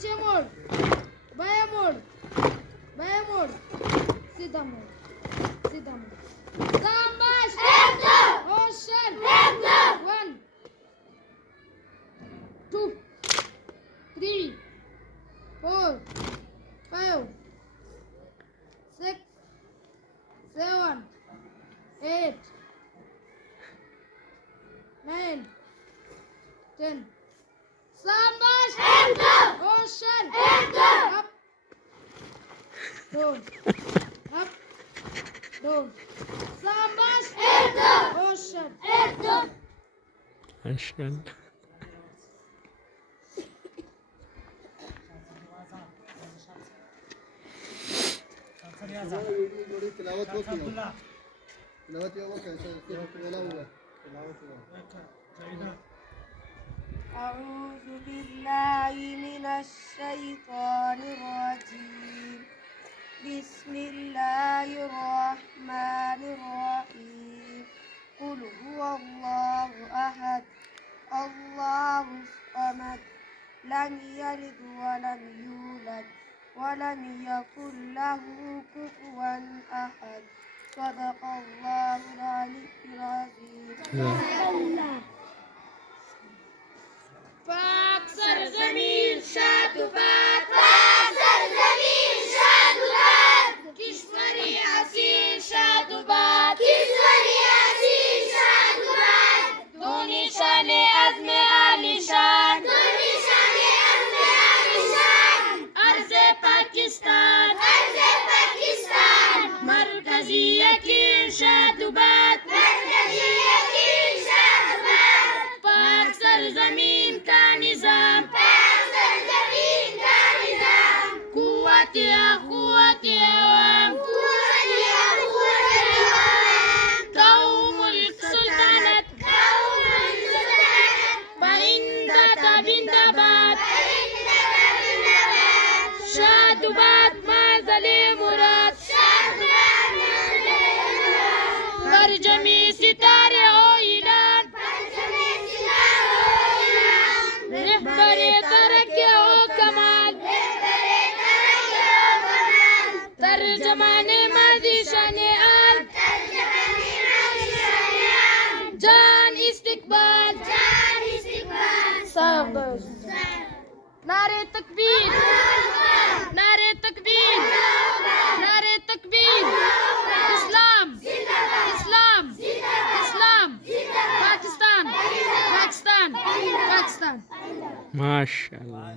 पीछे मोड़, बाया मोड़, बाया मोड़, सीधा मोड़, सीधा मोड़। शाबाश, ocean, 1 2 3 4 5 6 7 8 9 10. Shabash, ocean, up, down, up, down. Shabash, ocean, عشان أعوذ بالله من الشيطان الرجيم بسم الله الرحمن الرحيم قل هو الله أحد الله الصمد لم يلد ولم يولد ولم يكن له كفوا أحد صدق الله العلي العظيم पाक सरजमीन शादुबाद, पाक सरजमीन शादुबाद, किश्वरी हसीन शादुबाद, किश्वरी हसीन शादुबाद, दो निशाने अज़्म आलिशान, दो निशाने अज़्म आलिशान, अर्ज़े पाकिस्तान, अर्ज़े पाकिस्तान, मरकज़ी यकीन शादुबाद, मरकज़ी यकीन शादुबाद, पाक सरजमीन का निज़ाम, पाक सरजमीन का निज़ाम, कुव्वत-ए अवाम, कुव्वत-ए अवाम, कौमुल सुल्तानत, कौमुल सुल्तानत, बाइंदा बिंदाबाद, जिंदाबाद जिंदाबाद, शादुबाद माज़ले मुराद, शादुबाद माज़ले मुराद, परजमी सितारे हो इलान, परचमे सितारों इलान, रहबरे तरक्की हो कमाल, रहबरे तरक्की हो कमाल, तर्जमाने माज़ी शाने आल, तर्जमाने माज़ी शाने आल, जान इस्तिक़बाल, जान इस्तिक़बाल, शाबाश। नारे तकबीर, नारे तकबीर, नारे तकबीर, इस्लाम, इस्लाम, इस्लाम, पाकिस्तान, पाकिस्तान, पाकिस्तान। माशाअल्लाह।